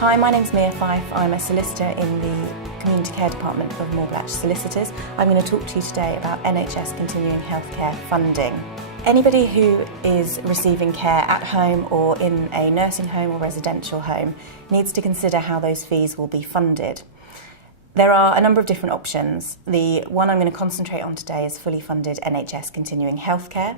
Hi, my name's Mia Fife. I'm a solicitor in the Community Care Department of Morblatch Solicitors. I'm going to talk to you today about NHS Continuing Healthcare funding. Anybody who is receiving care at home or in a nursing home or residential home needs to consider how those fees will be funded. There are a number of different options. The one I'm going to concentrate on today is fully funded NHS Continuing Healthcare.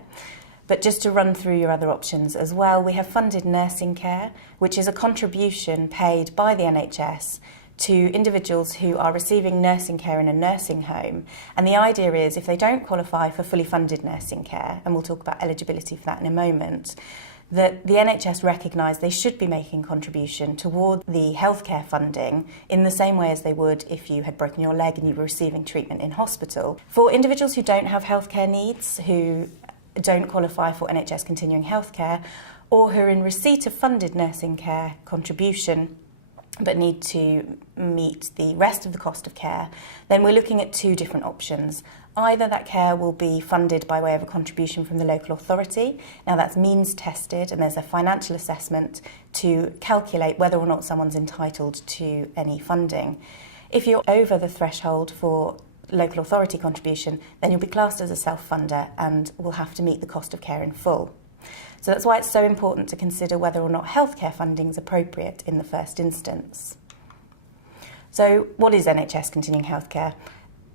But just to run through your other options as well, we have funded nursing care, which is a contribution paid by the NHS to individuals who are receiving nursing care in a nursing home. And the idea is if they don't qualify for fully funded nursing care, and we'll talk about eligibility for that in a moment, that the NHS recognise they should be making contribution toward the healthcare funding in the same way as they would if you had broken your leg and you were receiving treatment in hospital. For individuals who don't have healthcare needs, who don't qualify for NHS Continuing Healthcare, or who are in receipt of funded nursing care contribution but need to meet the rest of the cost of care, then we're looking at two different options. Either that care will be funded by way of a contribution from the local authority. Now that's means tested and there's a financial assessment to calculate whether or not someone's entitled to any funding. If you're over the threshold for local authority contribution, then you'll be classed as a self-funder and will have to meet the cost of care in full. So that's why it's so important to consider whether or not healthcare funding is appropriate in the first instance. So what is NHS Continuing Healthcare?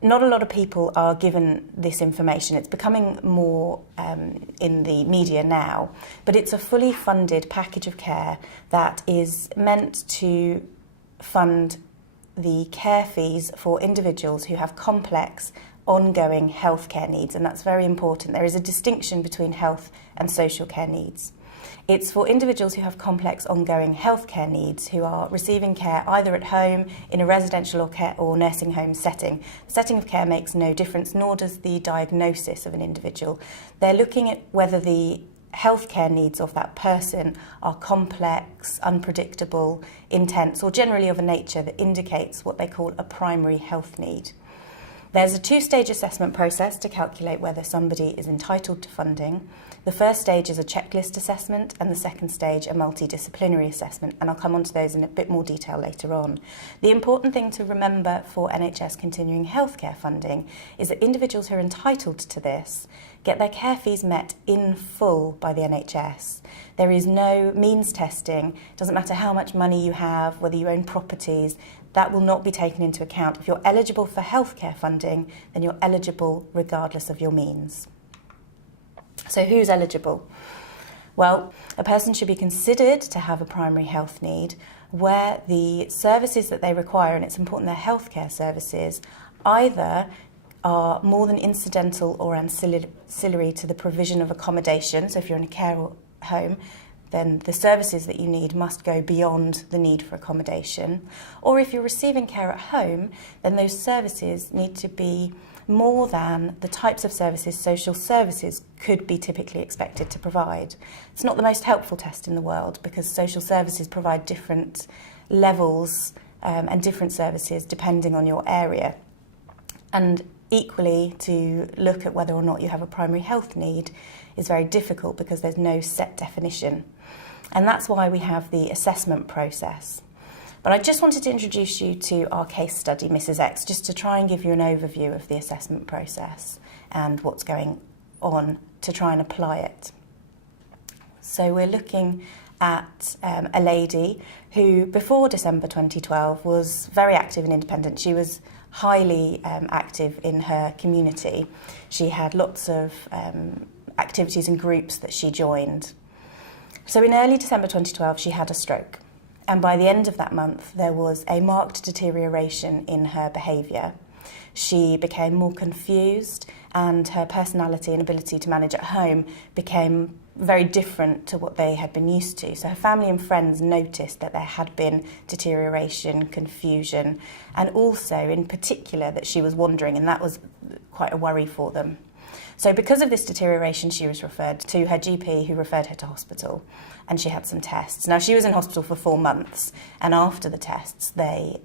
Not a lot of people are given this information. It's becoming more in the media now, but it's a fully funded package of care that is meant to fund the care fees for individuals who have complex, ongoing healthcare needs, and that's very important. There is a distinction between health and social care needs. It's for individuals who have complex, ongoing healthcare needs who are receiving care either at home, in a residential or care or nursing home setting. The setting of care makes no difference, nor does the diagnosis of an individual. They're looking at whether the healthcare needs of that person are complex, unpredictable, intense, or generally of a nature that indicates what they call a primary health need. There's a two-stage assessment process to calculate whether somebody is entitled to funding. The first stage is a checklist assessment and the second stage a multidisciplinary assessment, and I'll come on to those in a bit more detail later on. The important thing to remember for NHS Continuing Healthcare funding is that individuals who are entitled to this get their care fees met in full by the NHS. There is no means testing. It doesn't matter how much money you have, whether you own properties, that will not be taken into account. If you're eligible for healthcare funding, then you're eligible regardless of your means. So who's eligible? Well, a person should be considered to have a primary health need where the services that they require, and it's important they're healthcare services, either are more than incidental or ancillary to the provision of accommodation. So if you're in a care home, then the services that you need must go beyond the need for accommodation. Or if you're receiving care at home, then those services need to be more than the types of services social services could be typically expected to provide. It's not the most helpful test in the world because social services provide different levels and different services depending on your area. And equally, to look at whether or not you have a primary health need is very difficult because there's no set definition. And that's why we have the assessment process. But I just wanted to introduce you to our case study, Mrs. X, just to try and give you an overview of the assessment process and what's going on to try and apply it. So we're looking at a lady who, before December 2012, was very active and independent. She was highly active in her community. She had lots of activities and groups that she joined. So in early December 2012, she had a stroke. And by the end of that month, there was a marked deterioration in her behaviour. She became more confused and her personality and ability to manage at home became very different to what they had been used to. So her family and friends noticed that there had been deterioration, confusion, and also in particular that she was wandering, and that was quite a worry for them. So because of this deterioration, she was referred to her GP, who referred her to hospital, and she had some tests. Now, she was in hospital for 4 months, and after the tests, they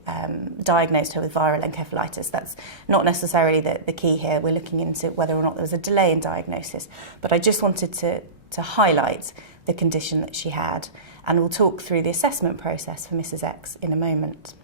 diagnosed her with viral encephalitis. That's not necessarily the key here. We're looking into whether or not there was a delay in diagnosis. But I just wanted to highlight the condition that she had and we'll talk through the assessment process for Mrs X in a moment.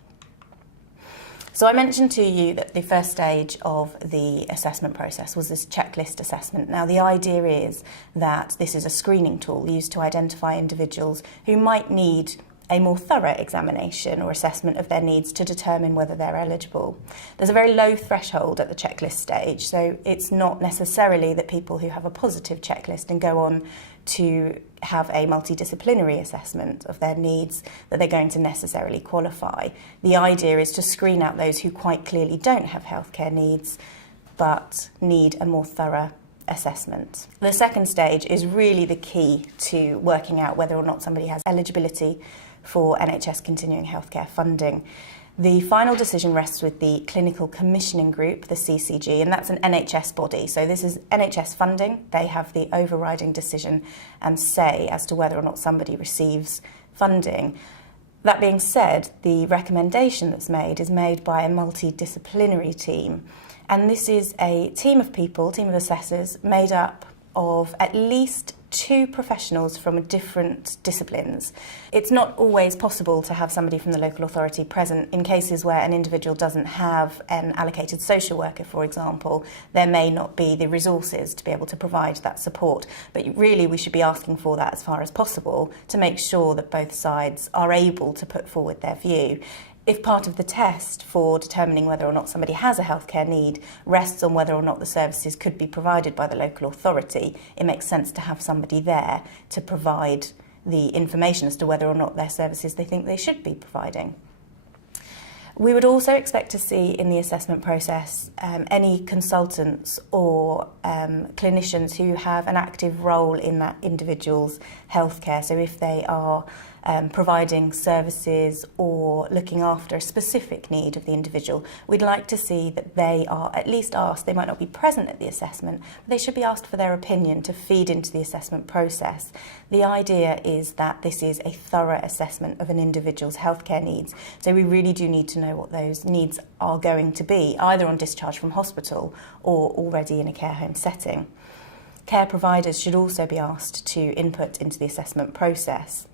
So I mentioned to you that the first stage of the assessment process was this checklist assessment. Now, the idea is that this is a screening tool used to identify individuals who might need a more thorough examination or assessment of their needs to determine whether they're eligible. There's a very low threshold at the checklist stage, so it's not necessarily that people who have a positive checklist and go on to have a multidisciplinary assessment of their needs that they're going to necessarily qualify. The idea is to screen out those who quite clearly don't have healthcare needs but need a more thorough assessment. The second stage is really the key to working out whether or not somebody has eligibility for NHS Continuing Healthcare funding. The final decision rests with the Clinical Commissioning Group, the CCG, and that's an NHS body. So this is NHS funding. They have the overriding decision and say as to whether or not somebody receives funding. That being said, the recommendation that's made is made by a multidisciplinary team. And this is a team of people, team of assessors, made up of at least 2 professionals from different disciplines. It's not always possible to have somebody from the local authority present in cases where an individual doesn't have an allocated social worker, for example. There may not be the resources to be able to provide that support, but really we should be asking for that as far as possible to make sure that both sides are able to put forward their view. If part of the test for determining whether or not somebody has a healthcare need rests on whether or not the services could be provided by the local authority, it makes sense to have somebody there to provide the information as to whether or not their services they think they should be providing. We would also expect to see in the assessment process any consultants or clinicians who have an active role in that individual's healthcare. So if they are providing services or looking after a specific need of the individual, we'd like to see that they are at least asked. They might not be present at the assessment, but they should be asked for their opinion to feed into the assessment process. The idea is that this is a thorough assessment of an individual's healthcare needs, so we really do need to know what those needs are going to be, either on discharge from hospital or already in a care home setting. Care providers should also be asked to input into the assessment process.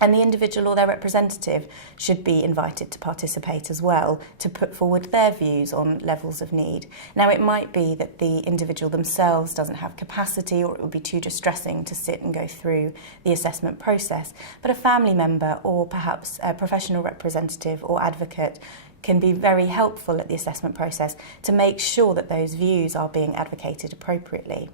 And the individual or their representative should be invited to participate as well, to put forward their views on levels of need. Now, it might be that the individual themselves doesn't have capacity, or it would be too distressing to sit and go through the assessment process, but a family member or perhaps a professional representative or advocate can be very helpful at the assessment process to make sure that those views are being advocated appropriately.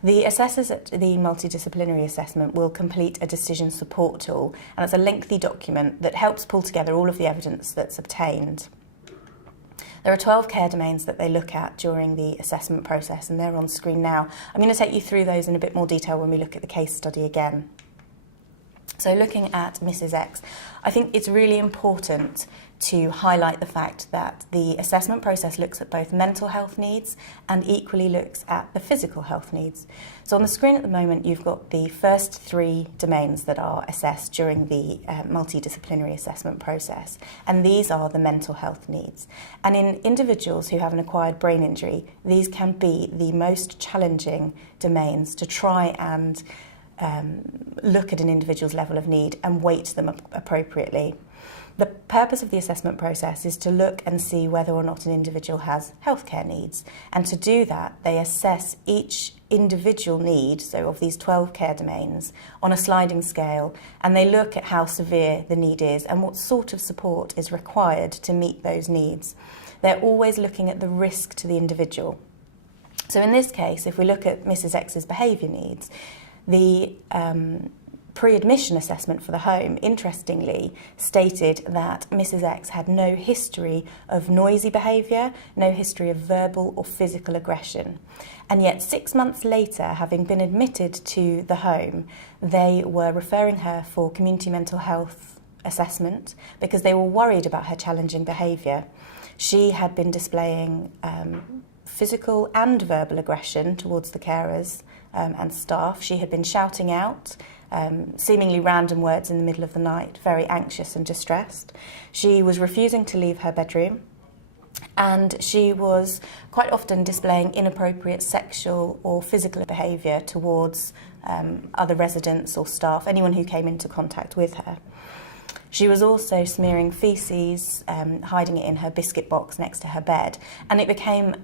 The assessors at the multidisciplinary assessment will complete a decision support tool, and it's a lengthy document that helps pull together all of the evidence that's obtained. There are 12 care domains that they look at during the assessment process, and they're on screen now. I'm going to take you through those in a bit more detail when we look at the case study again. So looking at Mrs X, I think it's really important to highlight the fact that the assessment process looks at both mental health needs and equally looks at the physical health needs. So on the screen at the moment, you've got the first 3 domains that are assessed during the multidisciplinary assessment process, and these are the mental health needs. And in individuals who have an acquired brain injury, these can be the most challenging domains to try and look at an individual's level of need and weight them appropriately. The purpose of the assessment process is to look and see whether or not an individual has healthcare needs, and to do that they assess each individual need, so of these 12 care domains, on a sliding scale, and they look at how severe the need is and what sort of support is required to meet those needs. They're always looking at the risk to the individual. So in this case, if we look at Mrs X's behaviour needs, the pre-admission assessment for the home, interestingly, stated that Mrs X had no history of noisy behaviour, no history of verbal or physical aggression. And yet 6 months later, having been admitted to the home, they were referring her for community mental health assessment because they were worried about her challenging behaviour. She had been displaying physical and verbal aggression towards the carers and staff. She had been shouting out seemingly random words in the middle of the night, very anxious and distressed. She was refusing to leave her bedroom, and she was quite often displaying inappropriate sexual or physical behaviour towards other residents or staff, anyone who came into contact with her. She was also smearing faeces, hiding it in her biscuit box next to her bed, and it became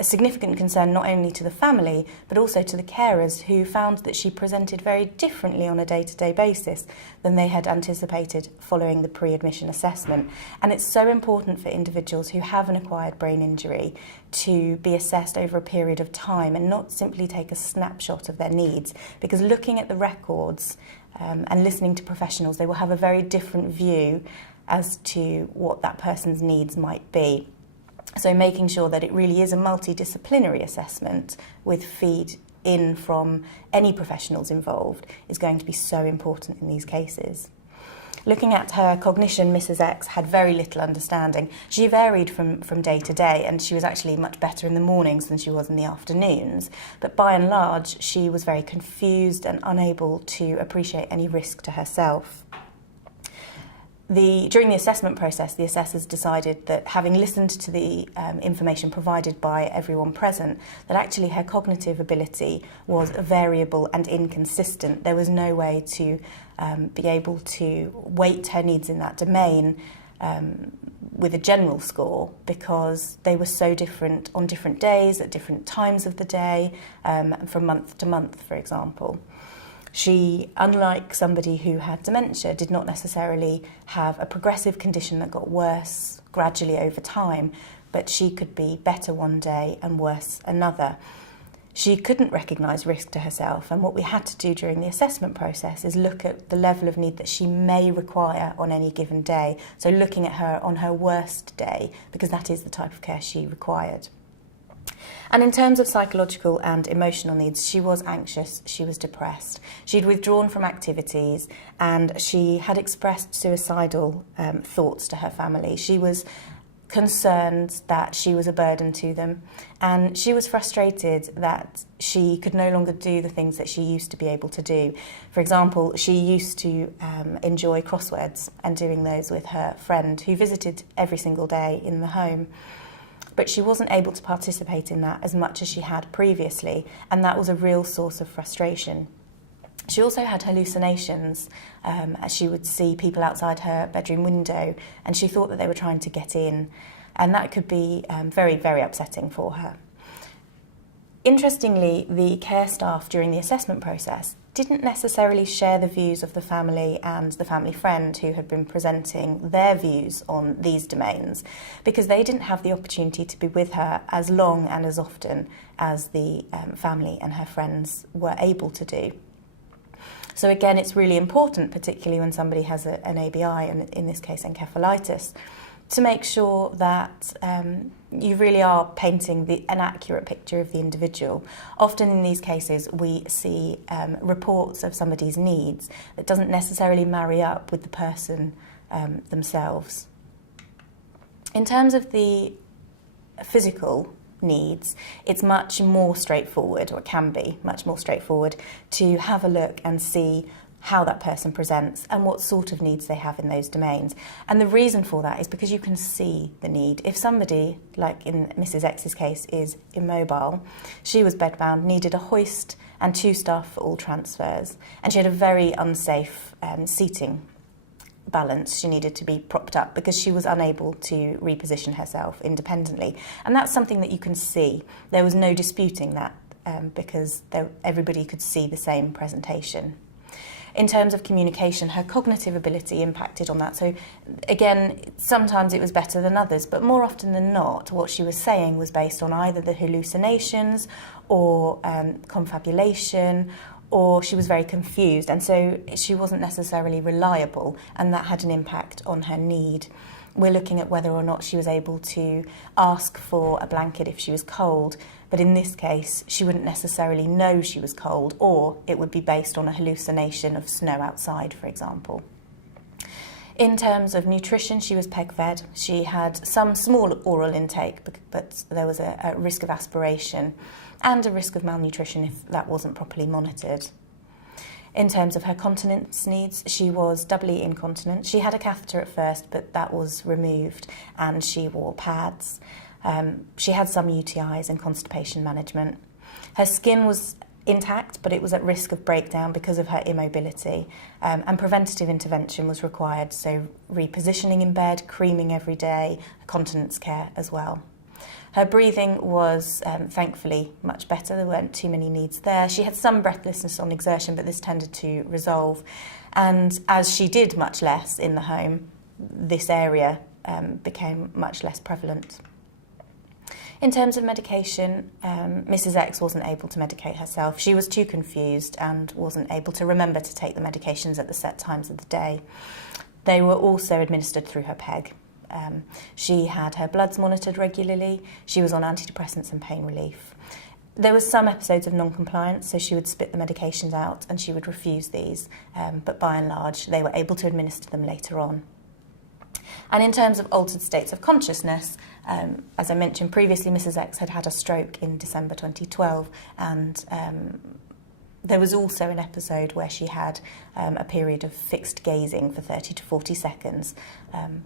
a significant concern not only to the family but also to the carers, who found that she presented very differently on a day-to-day basis than they had anticipated following the pre-admission assessment. And it's so important for individuals who have an acquired brain injury to be assessed over a period of time and not simply take a snapshot of their needs, because looking at the records and listening to professionals, they will have a very different view as to what that person's needs might be. So making sure that it really is a multidisciplinary assessment with feed in from any professionals involved is going to be so important in these cases. Looking at her cognition, Mrs. X had very little understanding. She varied from day to day, and she was actually much better in the mornings than she was in the afternoons. But by and large, she was very confused and unable to appreciate any risk to herself. During the assessment process, the assessors decided that, having listened to the information provided by everyone present, that actually her cognitive ability was variable and inconsistent. There was no way to be able to weight her needs in that domain with a general score, because they were so different on different days, at different times of the day, from month to month, for example. She, unlike somebody who had dementia, did not necessarily have a progressive condition that got worse gradually over time, but she could be better one day and worse another. She couldn't recognise risk to herself, and what we had to do during the assessment process is look at the level of need that she may require on any given day, so looking at her on her worst day, because that is the type of care she required. And in terms of psychological and emotional needs, she was anxious, she was depressed. She'd withdrawn from activities, and she had expressed suicidal thoughts to her family. She was concerned that she was a burden to them, and she was frustrated that she could no longer do the things that she used to be able to do. For example, she used to enjoy crosswords and doing those with her friend who visited every single day in the home. But she wasn't able to participate in that as much as she had previously, and that was a real source of frustration. She also had hallucinations, as she would see people outside her bedroom window, and she thought that they were trying to get in, and that could be very, very upsetting for her. Interestingly, the care staff during the assessment process didn't necessarily share the views of the family and the family friend who had been presenting their views on these domains, because they didn't have the opportunity to be with her as long and as often as the family and her friends were able to do. So again, it's really important, particularly when somebody has an ABI, and in this case encephalitis, to make sure that you really are painting an accurate picture of the individual. Often in these cases we see reports of somebody's needs that doesn't necessarily marry up with the person themselves. In terms of the physical needs, it's much more straightforward, or it can be much more straightforward, to have a look and see how that person presents and what sort of needs they have in those domains. And the reason for that is because you can see the need. If somebody, like in Mrs. X's case, is immobile, she was bedbound, needed a hoist and 2 staff for all transfers, and she had a very unsafe seating balance. She needed to be propped up because she was unable to reposition herself independently. And that's something that you can see. There was no disputing that because everybody could see the same presentation. In terms of communication, her cognitive ability impacted on that. So again, sometimes it was better than others, but more often than not, what she was saying was based on either the hallucinations or confabulation, or she was very confused, and so she wasn't necessarily reliable, and that had an impact on her need. We're looking at whether or not she was able to ask for a blanket if she was cold, but in this case she wouldn't necessarily know she was cold, or it would be based on a hallucination of snow outside, for example. In terms of nutrition, she was peg-fed. She had some small oral intake, but there was a risk of aspiration and a risk of malnutrition if that wasn't properly monitored. In terms of her continence needs, she was doubly incontinent. She had a catheter at first, but that was removed, and she wore pads. She had some UTIs and constipation management. Her skin was intact, but it was at risk of breakdown because of her immobility, and preventative intervention was required, so repositioning in bed, creaming every day, continence care as well. Her breathing was thankfully much better. There weren't too many needs there. She had some breathlessness on exertion, but this tended to resolve. And as she did much less in the home, this area became much less prevalent. In terms of medication, Mrs. X wasn't able to medicate herself. She was too confused and wasn't able to remember to take the medications at the set times of the day. They were also administered through her PEG. She had her bloods monitored regularly. She was on antidepressants and pain relief. There was some episodes of non-compliance, so she would spit the medications out and she would refuse these, but by and large they were able to administer them later on. And in terms of altered states of consciousness, as I mentioned previously, Mrs. X had had a stroke in December 2012, and there was also an episode where she had a period of fixed gazing for 30 to 40 seconds,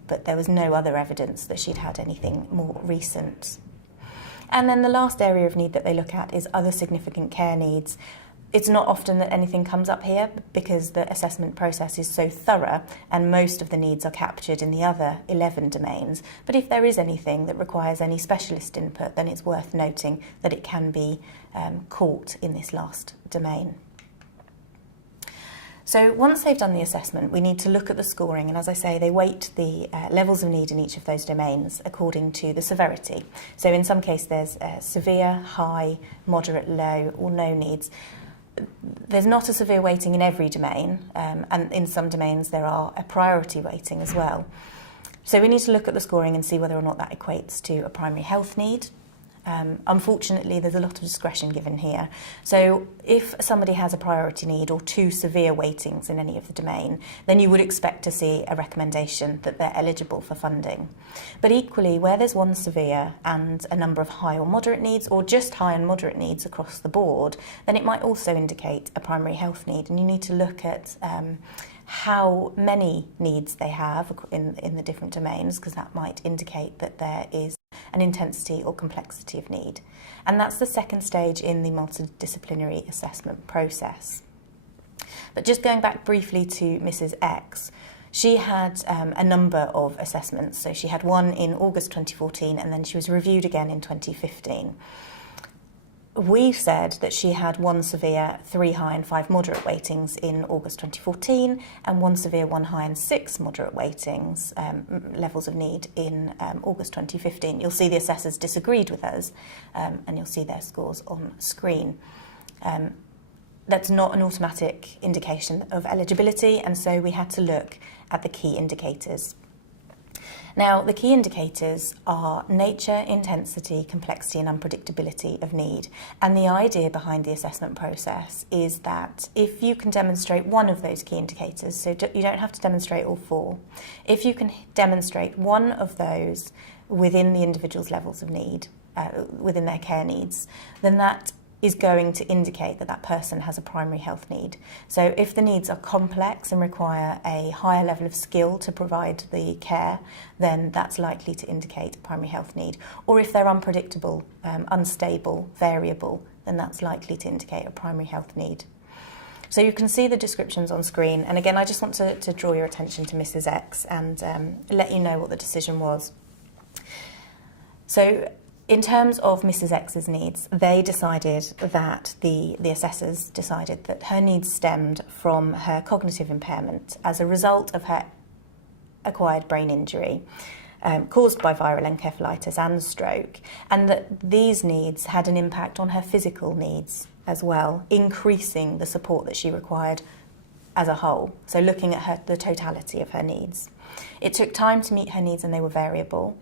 but there was no other evidence that she'd had anything more recent. And then the last area of need that they look at is other significant care needs. It's not often that anything comes up here because the assessment process is so thorough and most of the needs are captured in the other 11 domains. But if there is anything that requires any specialist input, then it's worth noting that it can be caught in this last domain. So once they've done the assessment, we need to look at the scoring, and as I say, they weight the levels of need in each of those domains according to the severity. So in some cases there's severe, high, moderate, low or no needs. There's not a severe weighting in every domain, and in some domains there are a priority weighting as well. So we need to look at the scoring and see whether or not that equates to a primary health need. Unfortunately, there's a lot of discretion given here. So if somebody has a priority need or two severe weightings in any of the domain, then you would expect to see a recommendation that they're eligible for funding. But equally, where there's one severe and a number of high or moderate needs, or just high and moderate needs across the board, then it might also indicate a primary health need, and you need to look at how many needs they have in the different domains, because that might indicate that there is an intensity or complexity of need. And that's the second stage in the multidisciplinary assessment process. But just going back briefly to Mrs. X, she had a number of assessments. So she had one in August 2014 and then she was reviewed again in 2015. We said that she had one severe, 3 high and 5 moderate weightings in August 2014 and 1 severe, 1 high and 6 moderate weightings, levels of need in August 2015. You'll see the assessors disagreed with us and you'll see their scores on screen. That's not an automatic indication of eligibility, and so we had to look at the key indicators. Now, the key indicators are nature, intensity, complexity and unpredictability of need. And the idea behind the assessment process is that if you can demonstrate one of those key indicators, so you don't have to demonstrate all 4, if you can demonstrate one of those within the individual's levels of need, within their care needs, then that is going to indicate that that person has a primary health need. So if the needs are complex and require a higher level of skill to provide the care, then that's likely to indicate a primary health need. Or if they're unpredictable, unstable, variable, then that's likely to indicate a primary health need. So you can see the descriptions on screen. And again, I just want to draw your attention to Mrs. X and let you know what the decision was. So in terms of Mrs. X's needs, they decided that the assessors decided that her needs stemmed from her cognitive impairment as a result of her acquired brain injury caused by viral encephalitis and stroke, and that these needs had an impact on her physical needs as well, increasing the support that she required as a whole. So looking at the totality of her needs. It took time to meet her needs and they were variable.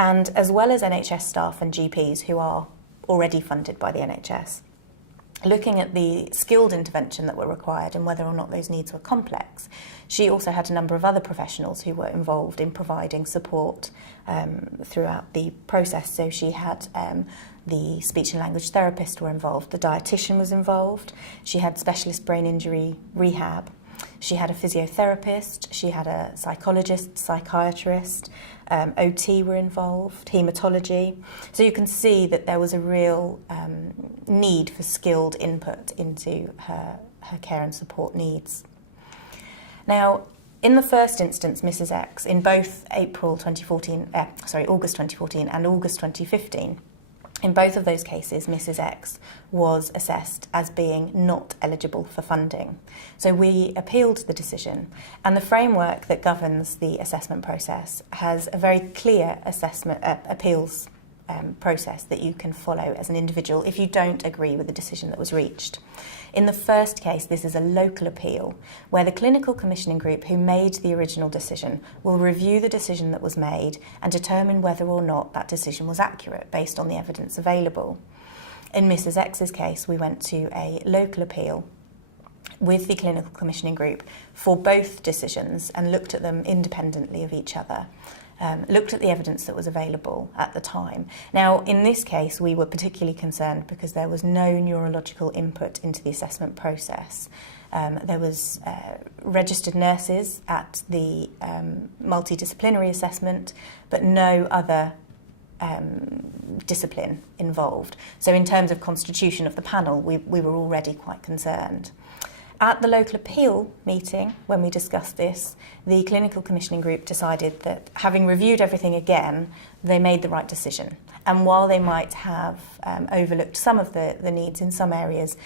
And as well as NHS staff and GPs who are already funded by the NHS, looking at the skilled intervention that were required and whether or not those needs were complex, she also had a number of other professionals who were involved in providing support throughout the process. So she had the speech and language therapist were involved, the dietitian was involved, she had specialist brain injury rehab, She had a physiotherapist, she had a psychologist, psychiatrist, OT were involved, haematology. So you can see that there was a real need for skilled input into her care and support needs. Now, in the first instance, Mrs. X, in both August 2014 and August 2015, in both of those cases, Mrs. X was assessed as being not eligible for funding. So we appealed the decision, and the framework that governs the assessment process has a very clear appeals process that you can follow as an individual if you don't agree with the decision that was reached. In the first case, this is a local appeal where the clinical commissioning group who made the original decision will review the decision that was made and determine whether or not that decision was accurate based on the evidence available. In Mrs. X's case, we went to a local appeal with the clinical commissioning group for both decisions and looked at them independently of each other. Looked at the evidence that was available at the time. Now, in this case, we were particularly concerned because there was no neurological input into the assessment process. There was registered nurses at the multidisciplinary assessment, but no other discipline involved. So in terms of constitution of the panel, we were already quite concerned. At the local appeal meeting, when we discussed this, the clinical commissioning group decided that, having reviewed everything again, they made the right decision. And while they might have overlooked some of the needs in some areas,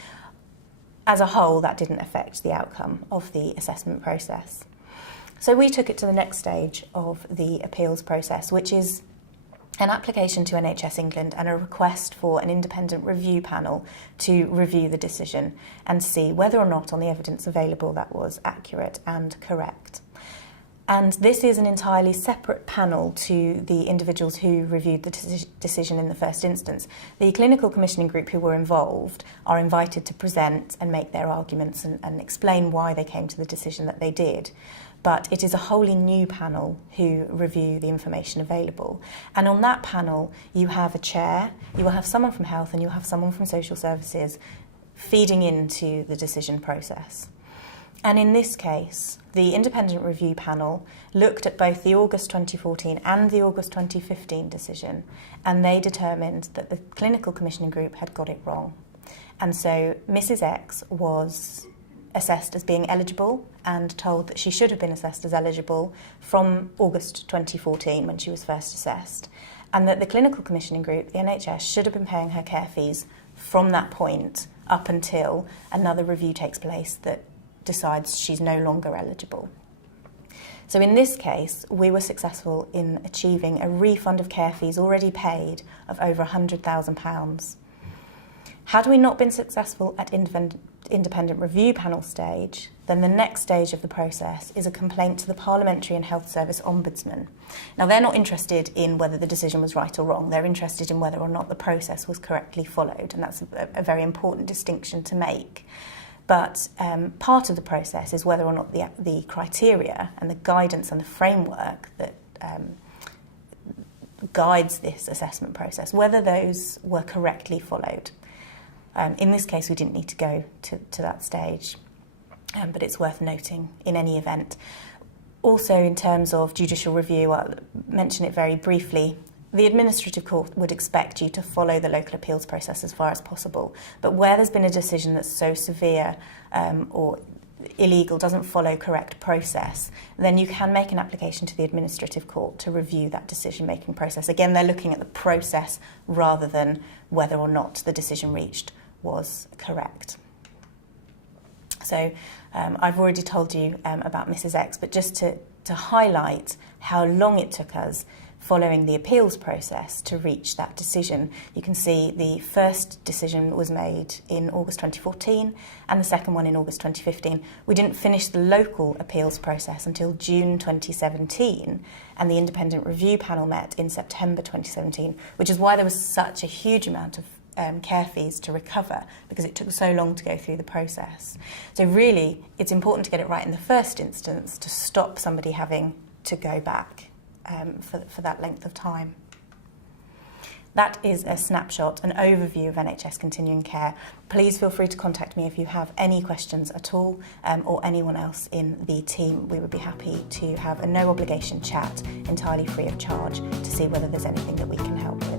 as a whole, that didn't affect the outcome of the assessment process. So we took it to the next stage of the appeals process, which is an application to NHS England and a request for an independent review panel to review the decision and see whether or not on the evidence available that was accurate and correct. And this is an entirely separate panel to the individuals who reviewed the decision in the first instance. The clinical commissioning group who were involved are invited to present and make their arguments and explain why they came to the decision that they did. But it is a wholly new panel who review the information available. And on that panel, you have a chair, you will have someone from health, and you'll have someone from social services feeding into the decision process. And in this case, the independent review panel looked at both the August 2014 and the August 2015 decision, and they determined that the clinical commissioning group had got it wrong. And so Mrs. X was assessed as being eligible and told that she should have been assessed as eligible from August 2014 when she was first assessed, and that the clinical commissioning group, the NHS, should have been paying her care fees from that point up until another review takes place that decides she's no longer eligible. So in this case, we were successful in achieving a refund of care fees already paid of over £100,000. Had we not been successful at independent review panel stage, then the next stage of the process is a complaint to the Parliamentary and Health Service Ombudsman. Now, they're not interested in whether the decision was right or wrong. They're interested in whether or not the process was correctly followed, and that's a very important distinction to make. But part of the process is whether or not the criteria and the guidance and the framework that guides this assessment process, whether those were correctly followed. In this case, we didn't need to go to that stage, but it's worth noting in any event. Also, in terms of judicial review, I'll mention it very briefly. The administrative court would expect you to follow the local appeals process as far as possible, but where there's been a decision that's so severe or illegal, doesn't follow correct process, then you can make an application to the administrative court to review that decision-making process. Again, they're looking at the process rather than whether or not the decision reached was correct. So I've already told you about Mrs. X, but just to highlight how long it took us following the appeals process to reach that decision, you can see the first decision was made in August 2014 and the second one in August 2015. We didn't finish the local appeals process until June 2017, and the independent review panel met in September 2017, which is why there was such a huge amount of care fees to recover, because it took so long to go through the process. So really, it's important to get it right in the first instance to stop somebody having to go back for that length of time. That is a snapshot, an overview of NHS Continuing Care. Please feel free to contact me if you have any questions at all, or anyone else in the team. We would be happy to have a no obligation chat entirely free of charge to see whether there's anything that we can help with.